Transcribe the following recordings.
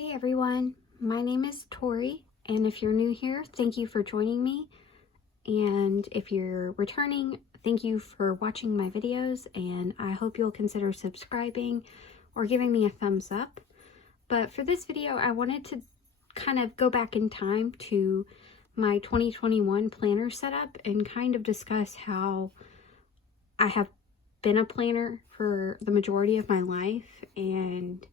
Hey everyone, my name is Tori, and if you're new here, thank you for joining me. And if you're returning, thank you for watching my videos, and I hope you'll consider subscribing or giving me a thumbs up. But for this video, I wanted to kind of go back in time to my 2021 planner setup and kind of discuss how I have been a planner for the majority of my life and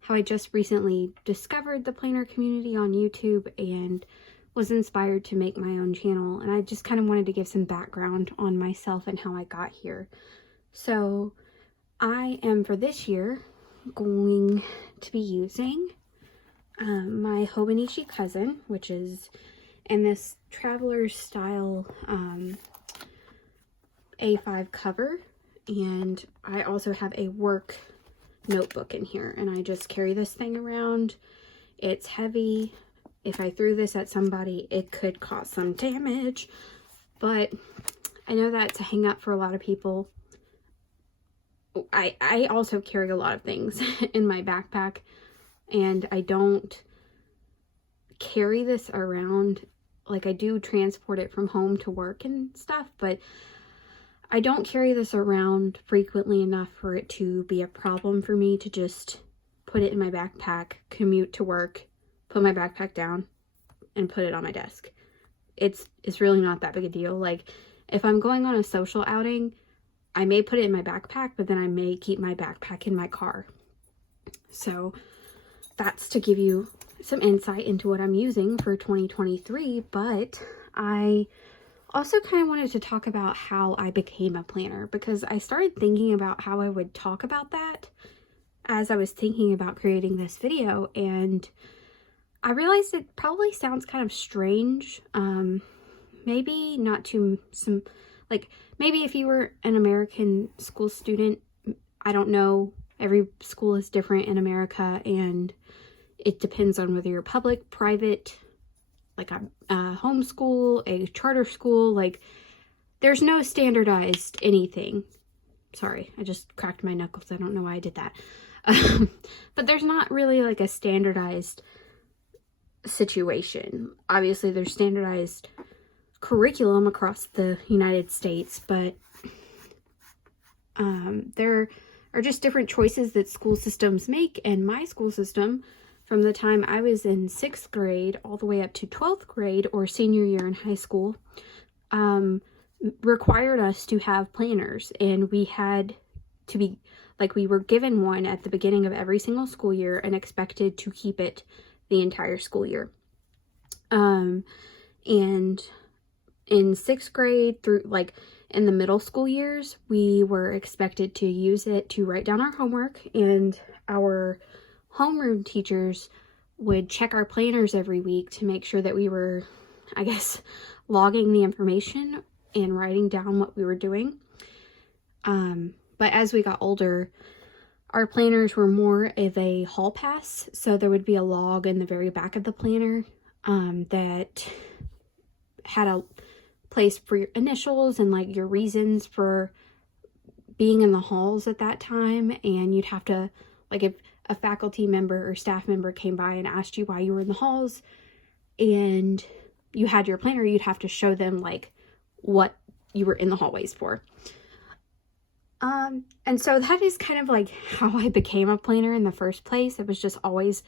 how I just recently discovered the planner community on YouTube and was inspired to make my own channel. And I just kind of wanted to give some background on myself and how I got here. So I am, for this year, going to be using my Hobonichi Cousin, which is in this traveler style A5 cover. And I also have a work notebook in here, and I just carry this thing around. It's heavy. If I threw this at somebody, it could cause some damage, but I know that's a hang up for a lot of people. I also carry a lot of things in my backpack, and I don't carry this around. Like, I do transport it from home to work and stuff, but I don't carry this around frequently enough for it to be a problem for me to just put it in my backpack, commute to work, put my backpack down, and put it on my desk. It's really not that big a deal. Like, if I'm going on a social outing, I may put it in my backpack, but then I may keep my backpack in my car. So that's to give you some insight into what I'm using for 2023, but I also kind of wanted to talk about how I became a planner, because I started thinking about how I would talk about that as I was thinking about creating this video, and I realized it probably sounds kind of strange. Maybe not to some, like, maybe if you were an American school student, I don't know, every school is different in America, and it depends on whether you're public, private, like a homeschool, a charter school. Like, there's no standardized anything. Sorry, I just cracked my knuckles. I don't know why I did that. But there's not really like a standardized situation. Obviously, there's standardized curriculum across the United States, but there are just different choices that school systems make, and my school system, from the time I was in 6th grade all the way up to 12th grade, or senior year in high school, required us to have planners. And we had to be, like, we were given one at the beginning of every single school year and expected to keep it the entire school year. And in 6th grade through, like, in the middle school years, we were expected to use it to write down our homework, and our homeroom teachers would check our planners every week to make sure that we were, I guess, logging the information and writing down what we were doing. But as we got older, our planners were more of a hall pass, so there would be a log in the very back of the planner that had a place for your initials and like your reasons for being in the halls at that time. And you'd have to, like, if a faculty member or staff member came by and asked you why you were in the halls and you had your planner, you'd have to show them like what you were in the hallways for. And so that is kind of like how I became a planner in the first place. It was just always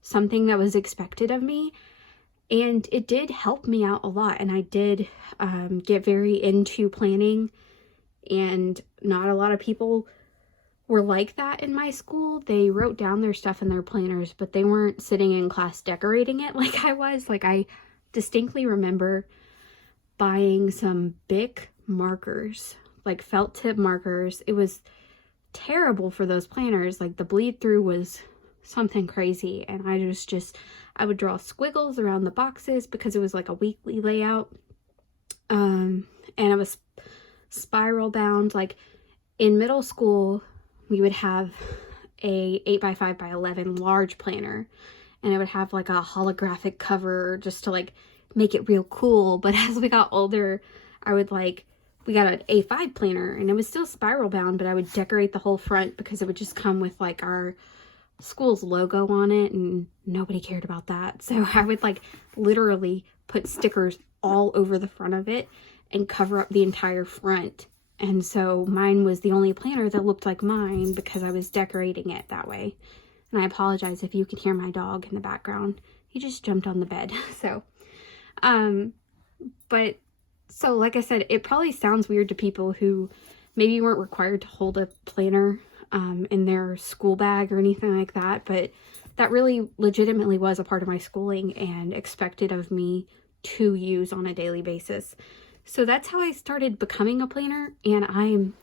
something that was expected of me, and it did help me out a lot. And I did get very into planning, and not a lot of people were like that in my school. They wrote down their stuff in their planners, but they weren't sitting in class decorating it like I was. Like, I distinctly remember buying some Bic markers, like felt tip markers. It was terrible for those planners. Like, the bleed through was something crazy, and I would draw squiggles around the boxes because it was like a weekly layout. And it was spiral bound. Like, in middle school, we would have a 8x5x11 large planner, and it would have like a holographic cover just to like make it real cool. But as we got older, we got an A5 planner, and it was still spiral bound, but I would decorate the whole front because it would just come with like our school's logo on it, and nobody cared about that. So I would like literally put stickers all over the front of it and cover up the entire front. And so mine was the only planner that looked like mine because I was decorating it that way. And I apologize if you can hear my dog in the background. He just jumped on the bed. So, but so like I said, it probably sounds weird to people who maybe weren't required to hold a planner in their school bag or anything like that, but that really legitimately was a part of my schooling and expected of me to use on a daily basis. So that's how I started becoming a planner, and I'm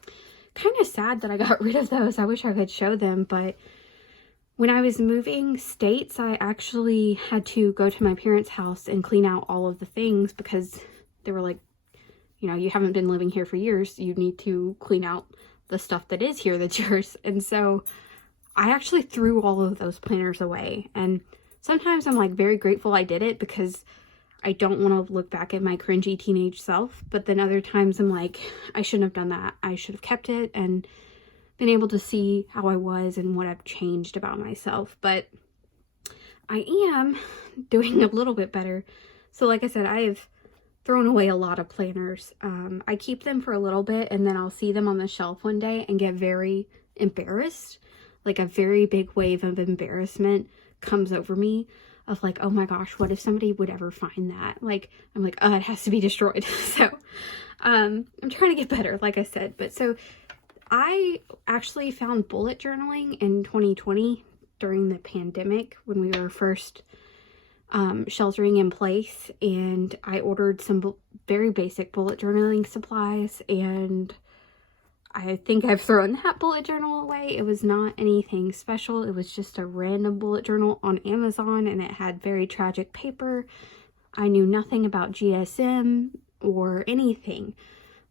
kind of sad that I got rid of those. I wish I could show them, but when I was moving states, I actually had to go to my parents' house and clean out all of the things because they were like, you know, you haven't been living here for years. You need to clean out the stuff that is here that's yours. And so I actually threw all of those planners away. And sometimes I'm like very grateful I did it because I don't want to look back at my cringy teenage self. But then other times I'm like, I shouldn't have done that. I should have kept it and been able to see how I was and what I've changed about myself. But I am doing a little bit better. So like I said, I've thrown away a lot of planners. I keep them for a little bit and then I'll see them on the shelf one day and get very embarrassed. Like a very big wave of embarrassment comes over me of like, oh my gosh, what if somebody would ever find that? Like, I'm like, oh, it has to be destroyed. So I'm trying to get better, like I said. But so I actually found bullet journaling in 2020 during the pandemic when we were first sheltering in place, and I ordered some very basic bullet journaling supplies, and I think I've thrown that bullet journal away. It was not anything special. It was just a random bullet journal on Amazon, and it had very tragic paper. I knew nothing about GSM or anything.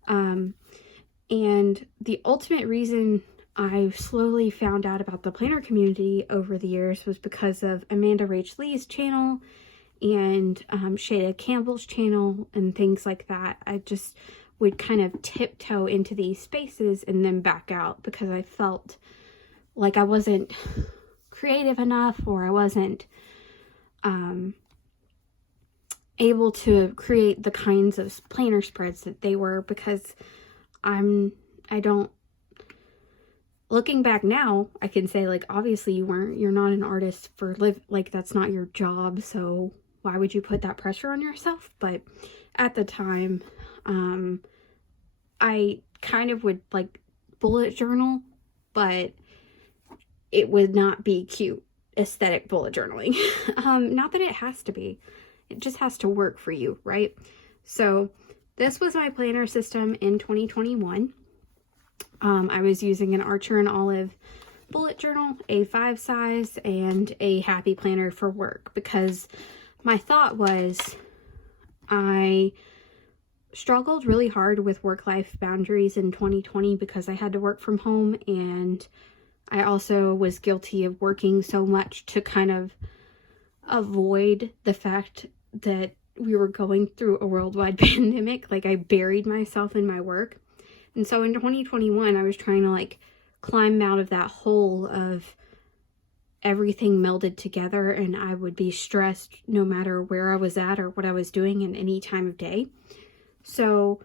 And the ultimate reason I slowly found out about the planner community over the years was because of Amanda Rach Lee's channel and Shada Campbell's channel and things like that. I just would kind of tiptoe into these spaces and then back out because I felt like I wasn't creative enough, or I wasn't able to create the kinds of planner spreads that they were, because looking back now, I can say, like, obviously you're not an artist like, that's not your job, so why would you put that pressure on yourself? But at the time, I kind of would like bullet journal, but it would not be cute aesthetic bullet journaling. Not that it has to be, it just has to work for you, right? So this was my planner system in 2021. I was using an Archer and Olive bullet journal, A5 size, and a Happy Planner for work, because my thought was I struggled really hard with work-life boundaries in 2020 because I had to work from home, and I also was guilty of working so much to kind of avoid the fact that we were going through a worldwide pandemic. Like, I buried myself in my work. And so in 2021, I was trying to like climb out of that hole of everything melded together, and I would be stressed no matter where I was at or what I was doing in any time of day. So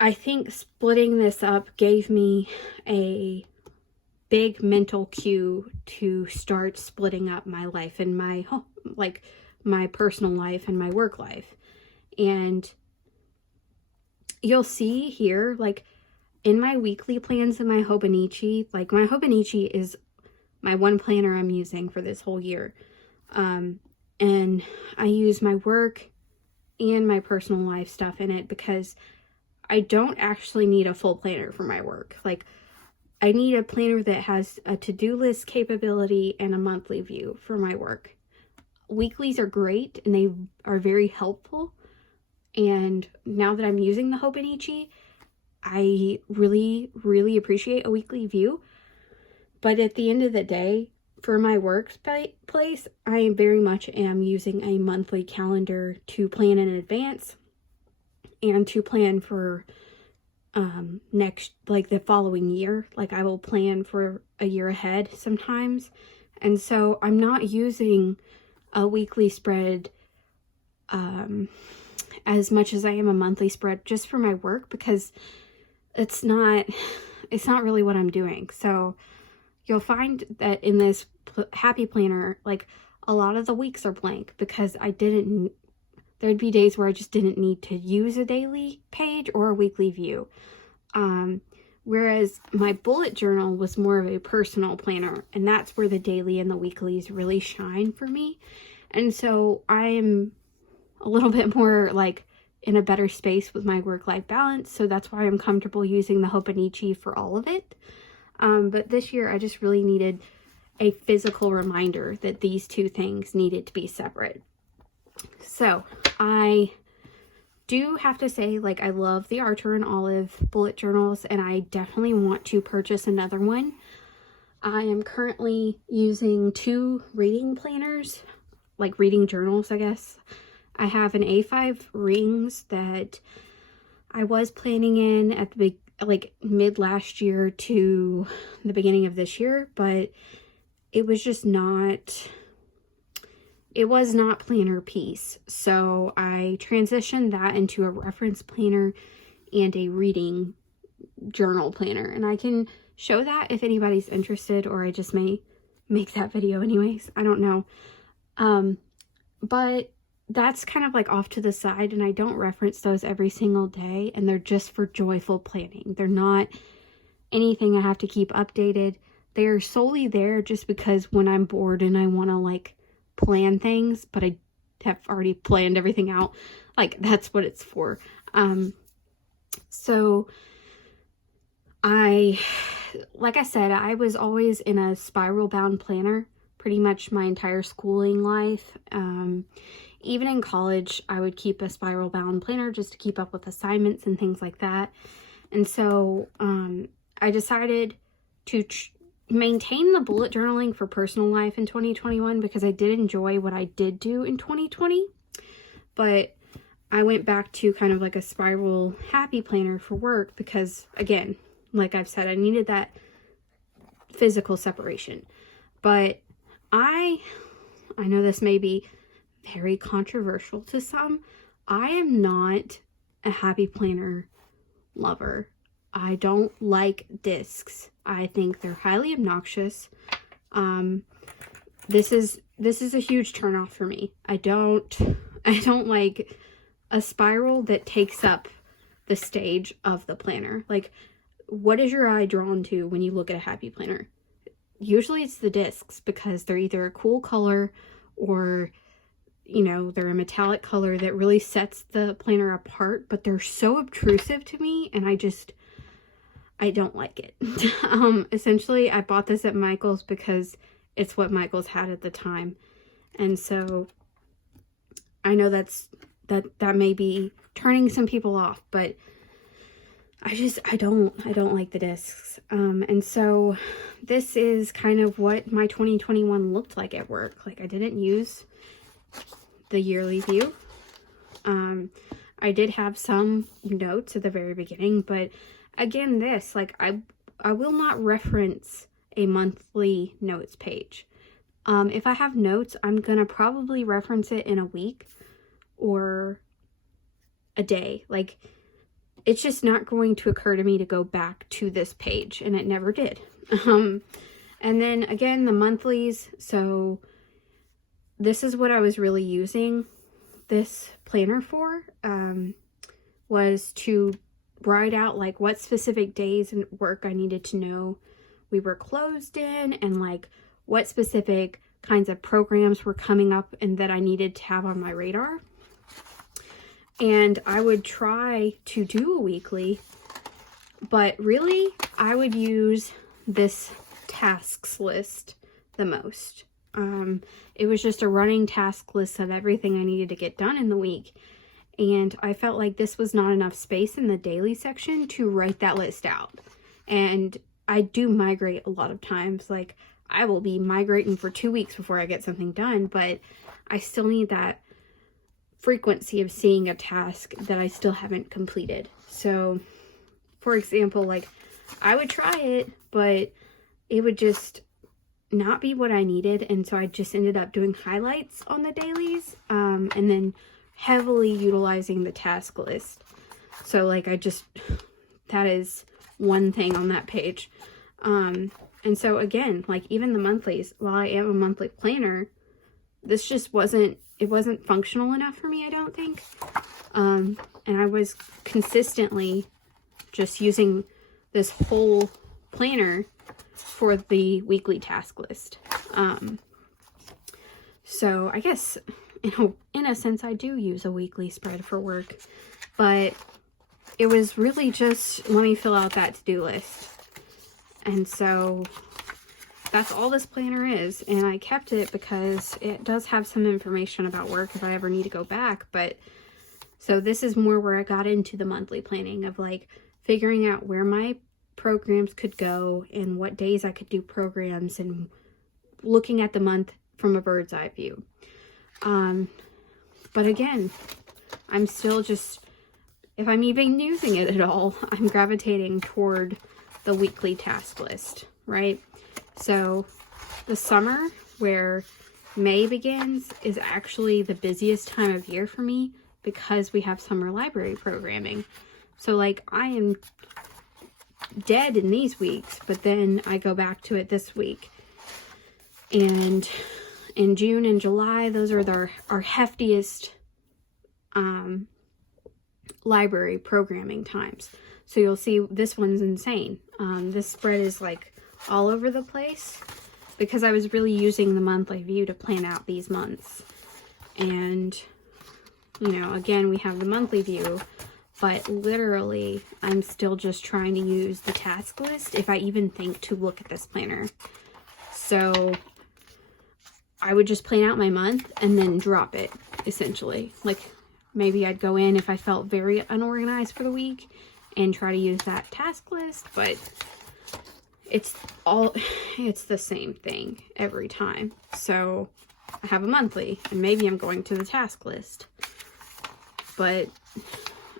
I think splitting this up gave me a big mental cue to start splitting up my life and my home, like my personal life and my work life. And you'll see here, like in my weekly plans in my Hobonichi, like my Hobonichi is my one planner I'm using for this whole year. And I use my work and my personal life stuff in it because I don't actually need a full planner for my work. Like, I need a planner that has a to-do list capability and a monthly view for my work. Weeklies are great and they are very helpful. And now that I'm using the Hobonichi, I really, really appreciate a weekly view. But at the end of the day, for my workplace, I very much am using a monthly calendar to plan in advance and to plan for the following year. Like, I will plan for a year ahead sometimes. And so I'm not using a weekly spread as much as I am a monthly spread just for my work, because it's not really what I'm doing. So you'll find that in this happy planner, like a lot of the weeks are blank because there'd be days where I just didn't need to use a daily page or a weekly view. Whereas my bullet journal was more of a personal planner, and that's where the daily and the weeklies really shine for me. And so I am a little bit more like in a better space with my work-life balance. So that's why I'm comfortable using the Hobonichi for all of it. But this year I just really needed a physical reminder that these two things needed to be separate. So I do have to say, like, I love the Archer and Olive bullet journals, and I definitely want to purchase another one. I am currently using 2 reading planners, like reading journals, I guess. I have an A5 rings that I was planning in at the mid last year to the beginning of this year, but it was just not, it was not planner piece. So I transitioned that into a reference planner and a reading journal planner. And I can show that if anybody's interested, or I just may make that video anyways. I don't know. But that's kind of like off to the side, and I don't reference those every single day, and they're just for joyful planning. They're not anything I have to keep updated. They're solely there just because when I'm bored and I want to like plan things, but I have already planned everything out, like that's what it's for. So like I said, I was always in a spiral bound planner pretty much my entire schooling life. Even in college, I would keep a spiral bound planner just to keep up with assignments and things like that. And so I decided to maintain the bullet journaling for personal life in 2021 because I did enjoy what I did do in 2020. But I went back to kind of like a spiral happy planner for work because, again, like I've said, I needed that physical separation. But I know this may be very controversial to some. I am not a happy planner lover. I don't like discs. I think they're highly obnoxious. This is a huge turnoff for me. I don't like a spiral that takes up the stage of the planner. Like, what is your eye drawn to when you look at a happy planner? Usually it's the discs because they're either a cool color or, you know, they're a metallic color that really sets the planner apart, but they're so obtrusive to me, and I don't like it. Essentially, I bought this at Michael's because it's what Michael's had at the time. And so I know that may be turning some people off, but I don't like the discs. And so this is kind of what my 2021 looked like at work. Like, I didn't use the yearly view. I did have some notes at the very beginning, but again, this, like, I will not reference a monthly notes page. If I have notes, I'm gonna probably reference it in a week or a day. Like, it's just not going to occur to me to go back to this page, and it never did. And then again, the monthlies. So this is what I was really using this planner for, was to write out like what specific days and work I needed to know we were closed in, and like what specific kinds of programs were coming up and that I needed to have on my radar. And I would try to do a weekly, but really I would use this tasks list the most. It was just a running task list of everything I needed to get done in the week. And I felt like this was not enough space in the daily section to write that list out. And I do migrate a lot of times. Like, I will be migrating for 2 weeks before I get something done, but I still need that frequency of seeing a task that I still haven't completed. So, for example, like, I would try it, but it would just not be what I needed. And so I just ended up doing highlights on the dailies, and then heavily utilizing the task list. So like that is one thing on that page. And so again, like even the monthlies, while I am a monthly planner, this just it wasn't functional enough for me, I don't think. And I was consistently just using this whole planner for the weekly task list. So I guess in a sense I do use a weekly spread for work, but it was really just, let me fill out that to-do list. And so that's all this planner is. And I kept it because it does have some information about work if I ever need to go back. But so this is more where I got into the monthly planning of like figuring out where my programs could go and what days I could do programs, and looking at the month from a bird's eye view. But again, I'm still just, if I'm even using it at all, I'm gravitating toward the weekly task list, right? So the summer, where May begins, is actually the busiest time of year for me because we have summer library programming. So like I am dead in these weeks, but then I go back to it this week. And in June and July, those are our heftiest library programming times. So you'll see this one's insane. This spread is like all over the place because I was really using the monthly view to plan out these months. And, you know, again, we have the monthly view, but literally I'm still just trying to use the task list if I even think to look at this planner. So I would just plan out my month and then drop it, essentially. Like maybe I'd go in if I felt very unorganized for the week and try to use that task list, but it's the same thing every time. So I have a monthly and maybe I'm going to the task list, but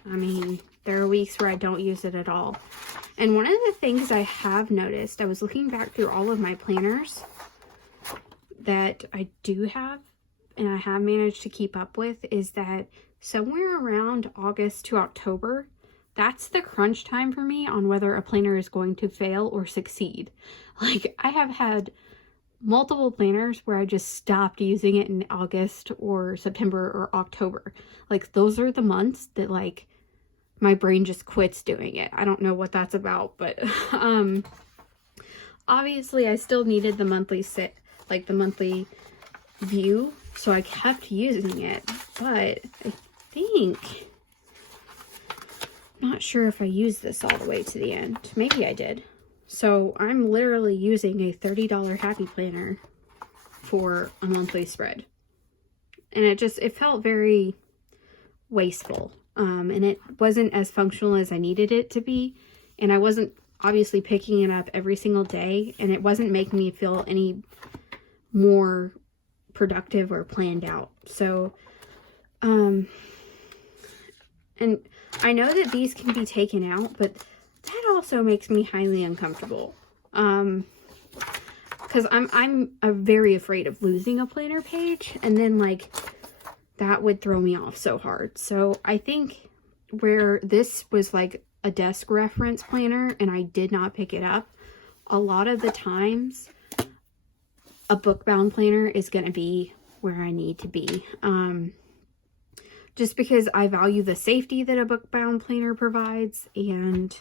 I mean, there are weeks where I don't use it at all. And one of the things I have noticed, I was looking back through all of my planners that I do have and I have managed to keep up with, is that somewhere around August to October, that's the crunch time for me on whether a planner is going to fail or succeed. Like I have had multiple planners where I just stopped using it in August or September or October. Like those are the months that like my brain just quits doing it. I don't know what that's about, but obviously I still needed the monthly the monthly view, so I kept using it. But I think, not sure if I used this all the way to the end. Maybe I did. So I'm literally using a $30 Happy Planner for a monthly spread. And it felt very wasteful. And it wasn't as functional as I needed it to be. And I wasn't obviously picking it up every single day. And it wasn't making me feel any more productive or planned out. So, and I know that these can be taken out, but that also makes me highly uncomfortable. Because I'm very afraid of losing a planner page, and then like that would throw me off so hard. So I think where this was like a desk reference planner and I did not pick it up, a lot of the times a book-bound planner is going to be where I need to be. Just because I value the safety that a book-bound planner provides, and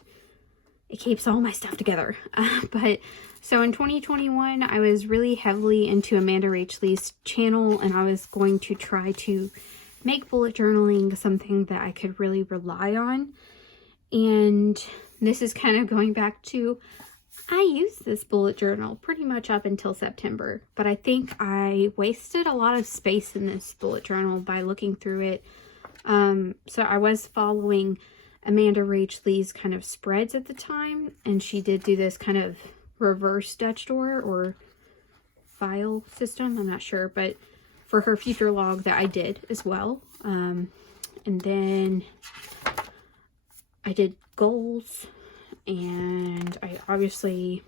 it keeps all my stuff together. But so in 2021, I was really heavily into Amanda Rachlee's channel, and I was going to try to make bullet journaling something that I could really rely on. And this is kind of going back to, I used this bullet journal pretty much up until September, but I think I wasted a lot of space in this bullet journal by looking through it. So I was following Amanda Rachlee's kind of spreads at the time, and she did do this kind of reverse Dutch door or file system, I'm not sure, but for her future log that I did as well. And then I did goals, and I obviously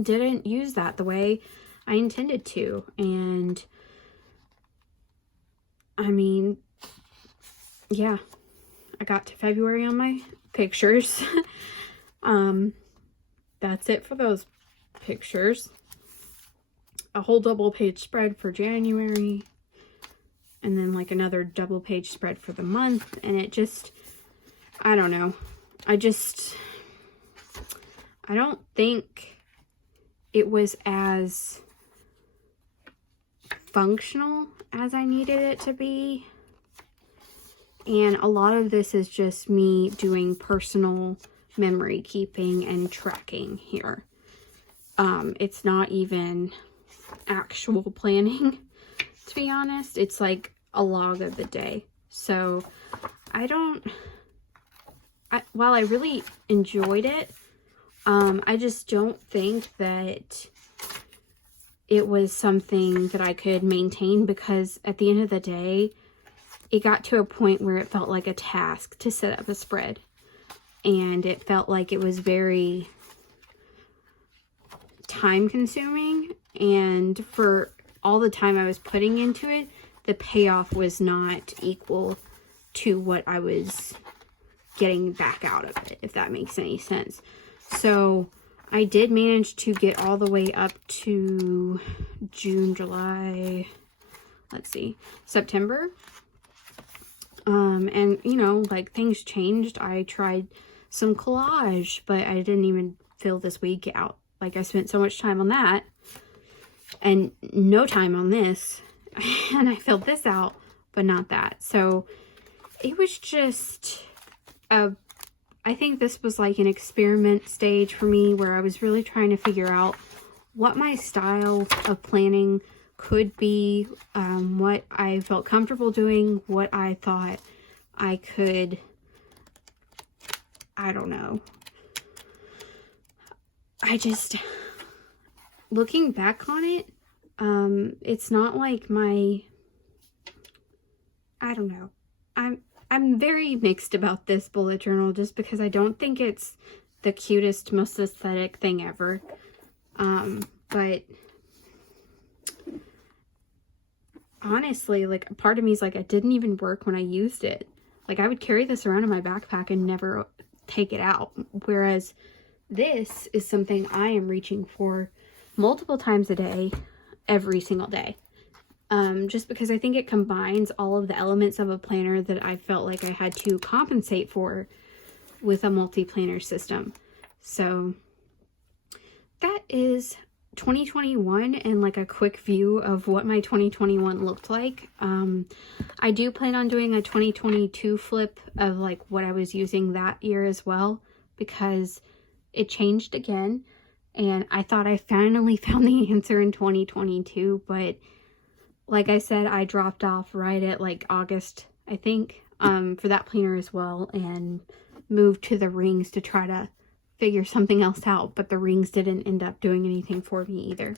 didn't use that the way I intended to. And I mean, yeah, I got to February on my pictures. That's it for those pictures. A whole double page spread for January, and then like another double page spread for the month. And it just, I don't know. I don't think it was as functional as I needed it to be. And a lot of this is just me doing personal memory keeping and tracking here. It's not even actual planning, to be honest. It's like a log of the day. So while I really enjoyed it, I just don't think that it was something that I could maintain, because at the end of the day, it got to a point where it felt like a task to set up a spread. And it felt like it was very time consuming. And for all the time I was putting into it, the payoff was not equal to what I was getting back out of it, if that makes any sense. So I did manage to get all the way up to June, July, September. And you know, like, things changed. I tried some collage, but I didn't even fill this week out. Like, I spent so much time on that and no time on this. And I filled this out, but not that. So it was just I think this was like an experiment stage for me, where I was really trying to figure out what my style of planning could be, what I felt comfortable doing, what I thought I could, I don't know. I just, looking back on it, it's not like I don't know. I'm very mixed about this bullet journal, just because I don't think it's the cutest, most aesthetic thing ever. But honestly, like, a part of me is like, it didn't even work when I used it. Like, I would carry this around in my backpack and never take it out. Whereas this is something I am reaching for multiple times a day, every single day. Just because I think it combines all of the elements of a planner that I felt like I had to compensate for with a multi-planner system. So that is 2021, and like a quick view of what my 2021 looked like. I do plan on doing a 2022 flip of like what I was using that year as well, because it changed again, and I thought I finally found the answer in 2022, but like I said, I dropped off right at like August, I think, for that planner as well, and moved to the rings to try to figure something else out, but the rings didn't end up doing anything for me either.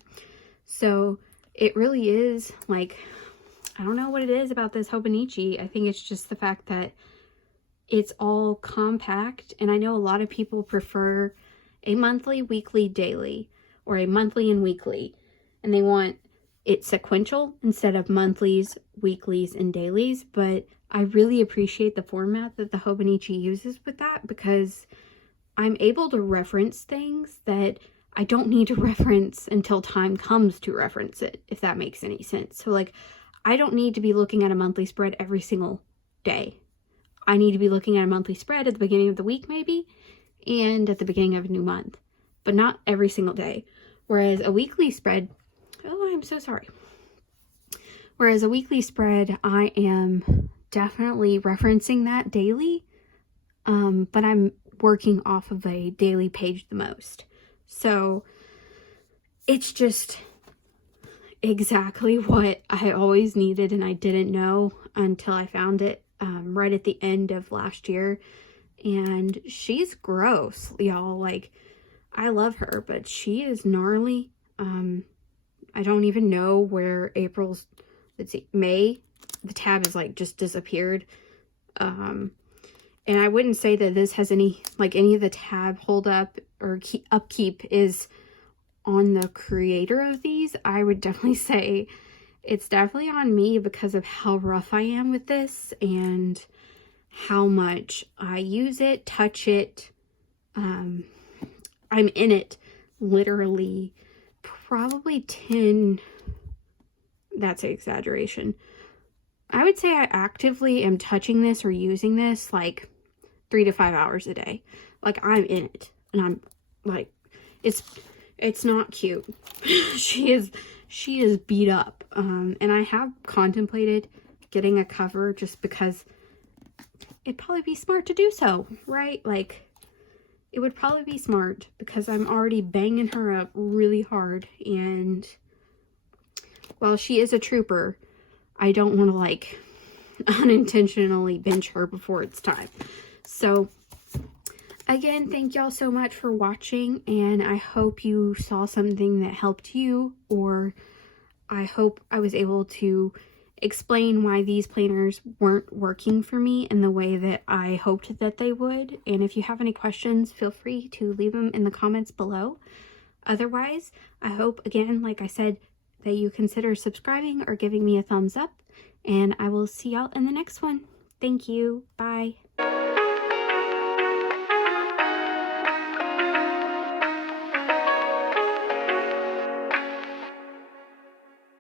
So it really is like, I don't know what it is about this Hobonichi. I think it's just the fact that it's all compact, and I know a lot of people prefer a monthly, weekly, daily, or a monthly and weekly, and they want it sequential instead of monthlies, weeklies, and dailies. But I really appreciate the format that the Hobonichi uses with that, because I'm able to reference things that I don't need to reference until time comes to reference it, if that makes any sense. So like, I don't need to be looking at a monthly spread every single day. I need to be looking at a monthly spread at the beginning of the week maybe, and at the beginning of a new month, but not every single day. Whereas a weekly spread, oh, I'm so sorry. Whereas a weekly spread, I am definitely referencing that daily, but I'm working off of a daily page the most. So it's just exactly what I always needed, and I didn't know until I found it right at the end of last year. And she's gross, y'all. Like, I love her, but she is gnarly. I don't even know where April's, let's see, May, the tab is like just disappeared. And I wouldn't say that this has any, like, any of the tab hold up or upkeep is on the creator of these. I would definitely say it's definitely on me because of how rough I am with this and how much I use it, touch it. I'm in it literally probably 10, that's an exaggeration. I would say I actively am touching this or using this like 3 to 5 hours a day. Like, I'm in it, and I'm like, it's not cute. she is beat up. And I have contemplated getting a cover just because it'd probably be smart to do so, right? Like, it would probably be smart because I'm already banging her up really hard, and while she is a trooper, I don't want to like unintentionally bench her before it's time. So again, thank y'all so much for watching, and I hope you saw something that helped you, or I hope I was able to explain why these planners weren't working for me in the way that I hoped that they would. And if you have any questions, feel free to leave them in the comments below. Otherwise, I hope, again, like I said, that you consider subscribing or giving me a thumbs up, and I will see y'all in the next one. Thank you. Bye.